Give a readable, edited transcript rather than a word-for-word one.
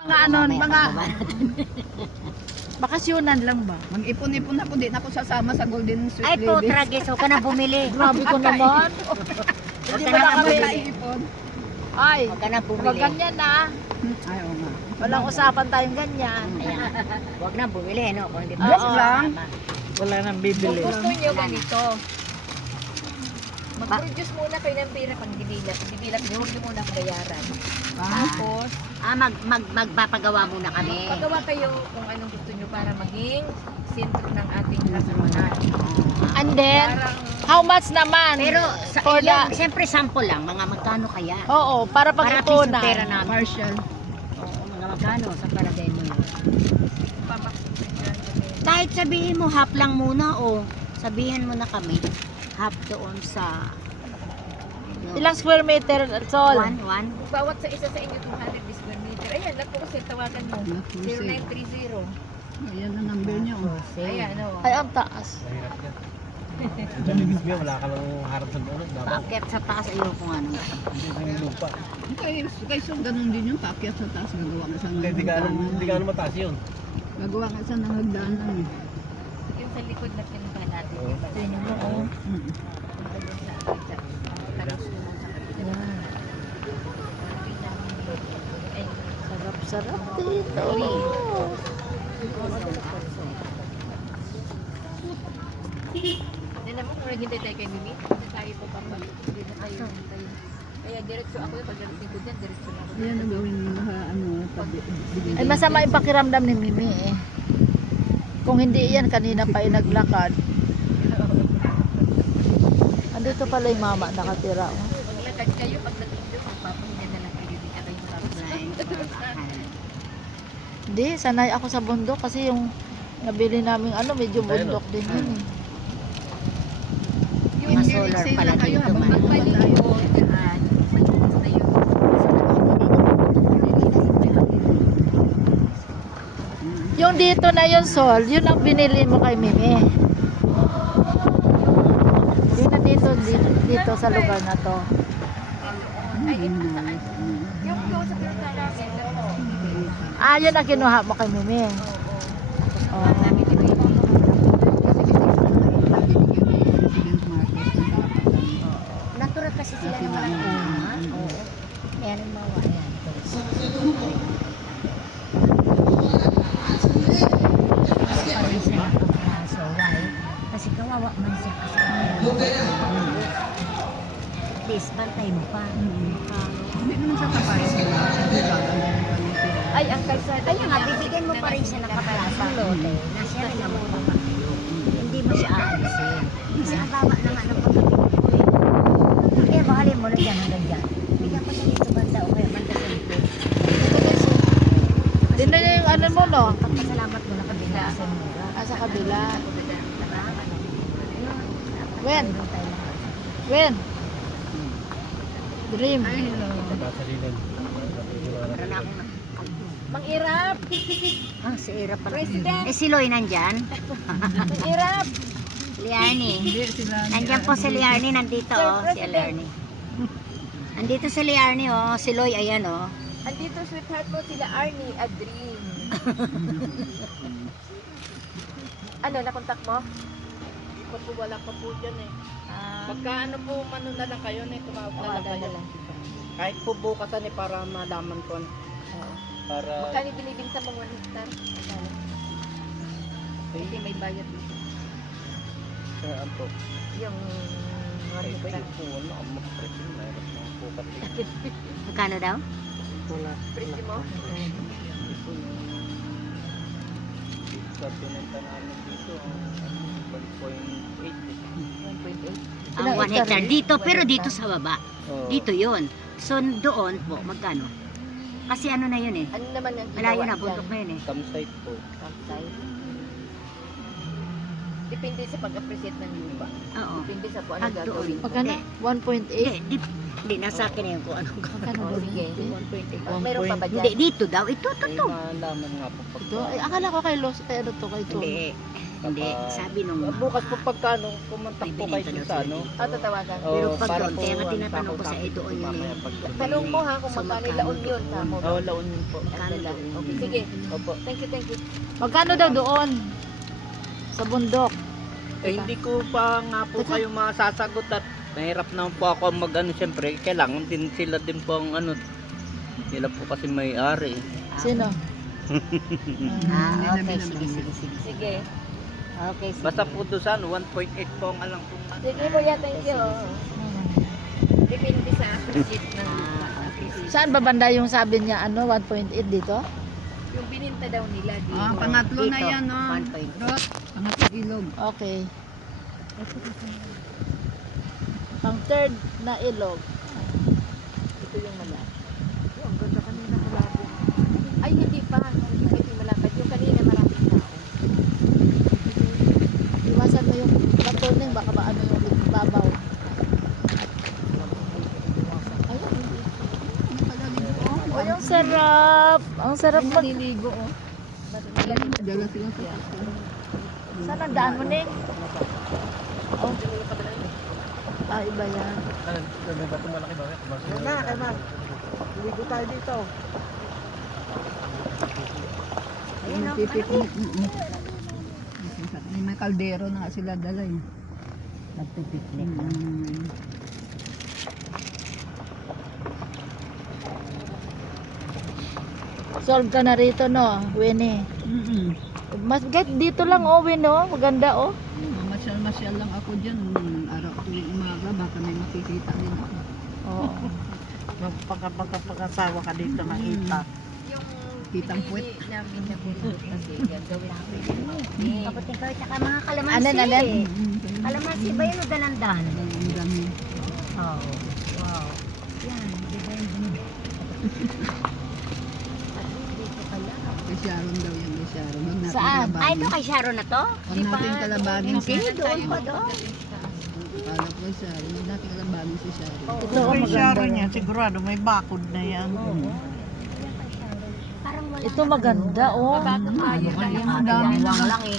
Mga ano, mga bakasyonan lang ba? Mag-ipon-ipon na po, di na ako sasama sa Golden Sweet Ay po, Ladies. tragis. Huwag ka na bumili. Grabe ko naman. Huwag Hindi ka ba na na kami bumili. Ipon. Ay, Huwag ka na wag bumili. ganyan na. Ayaw nga. Walang usapan tayong ganyan. Ayan. Huwag na bumili, no? Kung hindi Yes mo lang. Wala nang Kung bibili. gusto nyo ganito, mag-produce muna kayo ng pera pang dibilap. Dibilap nyo, huwag nyo muna bayaran. Tapos, Magpapagawa muna kami. pagawa kayo kung anong gusto nyo para maging sentro ng ating kasamahan. And then, Parang, how much naman? Pero, For yan, the- siyempre sample lang. Mga magkano kaya? Oo, para Para piso pera pag-ipunan. namin. Partial. Oo, mga magkano sa palagay mo. pamaksunan Kahit sabihin mo, half lang muna o sabihin mo na kami, half doon sa... no, Ilang square meter, Sol? one? bawat sa isa sa inyo 200 square meter. Ayan, lang po kasi tawagan mo. Naku, 0930. Ayan ang number niya. Oh. Ayan, o. Ay, ang taas. Mahirap yan. Diyan ibig sabihin, wala ka lang harap sa dulo. Dapat Paakyat sa taas, ayoko nga naman. hindi na yung lupa. Kay so, ganun din yung paakyat sa taas. Gagawa ka sa Hindi ka ano mataas yun. Gagawa ka sa hagdanan eh. Yung sa likod na pinuntahan natin. Oo. Yung tingnan mo, o. Mm. Sarap-sarap dito. Hindi naman kung naghintay tayo kay Mimi. Hindi tayo po papalik. Hindi na tayo hintay. Kaya diretso ako yung pagdating ko dyan, diretso na ako. Ayan ang gawin mo na ano. Ay, masama yung pakiramdam ni Mimi eh. Kung hindi yan, kanina pa ay naglakad. Andito pala yung mama nakatira. Oh. Paglakad kayo, pagdating nyo, pagpapahinga na lang kayo. Hindi na kayo Hindi, sanay ako sa bundok kasi yung nabili naming ano, medyo bundok din yun eh. Mga solar pala dito man. Magpaling ko dyan. Malinis na yun. Yung dito na yun, Sol, yun ang binili mo kay Mimi. Yun na dito sa lugar na to. Ay, ito saan? Yung close up na namin. Ah, yun ang kinuha mo kay Mimi. Oh. Natural kasi sila ng walang uma. Oo. Ayan ang mga ayan. Parang siya nakapiraso. Why? Kasi kawawa man siya kasi. At least, bantay mo pa. Hindi naman sa kapayan. Ay, ang kalsada. Kaya nga, bibigyan mo pa rin siya ng kapalasang lote na siya rin ang magpapakayo. Hindi mo siya aalisin. Kasi ang tama na nga ng pagkating mo eh. Eh, mahalin mo na dyan hanggang dyan. Bigyan ko siya dito banda o kaya banda sa dito. Din na yung ano mo, no? Pagpasalamat mo na kabila sa mura. Ah, sa kabila. Diba? When? When? Dream. Pagkasalinan. Para na akong Mang Irap! ah, si Ira pala. President! Eh, si Loy nandyan? Mang Irap! Liarni. Nandyan po si Liarni, nandito oh, si Liarni. Nandito si Liarni oh, si Loy ayan oh. Andito sweetheart mo sila Arnie at Dream. Ano, nakontak mo? Po, wala pa po dyan eh. Ah, Pagka ano po, mano na lang kayo, tumawag na lang tawagan kayo. na lang. Kahit po bukasan eh, para malaman ko. Para... Magkano binibinta mo 1 hectare? Magkano? Hindi may bayad dito. Saan po? Yung 1 hectare. po, ano, mag-presyo na. Pukat Magkano daw? Wala. Presyo mo? Sa pinenta namin dito, 1.8. 1.8. Ang Ilang 1 hectare hectare? dito, pero dito sa baba. Oh. Dito yon. So doon po, magkano? Kasi ano na yun eh. Ano naman yung Malayo ginawa na, bundok na yun eh. Campsite po. Campsite. Depende sa pag-appreciate ng lupa. Oo. Depende sa kung ano Hag doon. gagawin. Magkano? 1.8? Hindi, nasa akin na yun kung anong gawin. Magkano Oh, doon? sige, 1.8. Meron pa ba dyan? Hindi, dito daw. Ito, Ay, to. malaman nga po pag... Ito? Ay, akala ko kay Los, kay ano to, kay Tom. Hindi, sabi nung... Bukas po pagka ano, kumontak po kayo Bibili sa pa daw ano. Ah, tatawagan. Pero Oo, pag para doon, po, kaya nga ano, tinatanong ko sa tapos doon yun mamaya eh. pag- Tanong mo ha kung So, magkano magkano laon yun. doon? Tama ba? Oo, laon yun po. Magkano Dala. doon? Okay, sige. Opo. Thank you, thank you. Magkano daw doon? Sa bundok. Eh, hindi ko pa nga po kayo masasagot at nahirap naman po ako mag-ano, siyempre, kailangan din sila din po ang ano, sila po kasi may-ari. Sino? Ah, okay. Sige. Sige. Okay, sige. Basta po doon sa ano, 1.8 po ang alam kong Sige kuya, thank you. Depende sa appreciate ng lupa. Appreciate. Saan ba banda yung sabi niya, ano, 1.8 dito? Yung bininta daw nila dito. Pangatlo na yan, no? Pangatlong ilog. Okay. Pang third na ilog. Ito yung malaki. Ang ganda kanina malabo. Ay, hindi pa. Hindi pa ito malapad. Yung kanina maraming tao. Iwasan mo yung batuning, baka ba ano yung babaw. Oh, yung sarap. Ang sarap mag... Naliligo, oh. Dala sila sa Saan ang daan mo, Ning? Oh. Ah, iba yan. May batong malaki ba? Na, kay ma'am. Ligo tayo dito. Ayun, no? Pipiknik. May kaldero na nga sila dala eh. Nagpipiknik. Solve ka na rito, no, Winnie? Mas dito lang, oh, Winnie, oh. Maganda, oh. Masyal lang ako dyan. Araw tuwing umaga, baka may makikita din ako. Oo. Pagkasawa ka dito, makita. Yung Kitang puwet. pinili namin na bulot kasi gagawin namin. Kaputing kayo, tsaka mga kalamansi. Alin? Kalamansi ba yun o dalandan? Ang dami. Oo. Wow. Yan, di ba yun? At dito pala. Kay Sharon daw yan, kay Sharon. Huwag natin Saan? kalabagin. Ay, ito kay Sharon na to? Huwag natin kalabagin si Hindi, doon pa doon. Kala ko kay Sharon. Huwag natin kalabagin si Sharon. Ito, oh, maganda. niya, sigurado may bakod na yan. Parang wala Ito maganda, oh. Bago tayo Ang dami lang eh.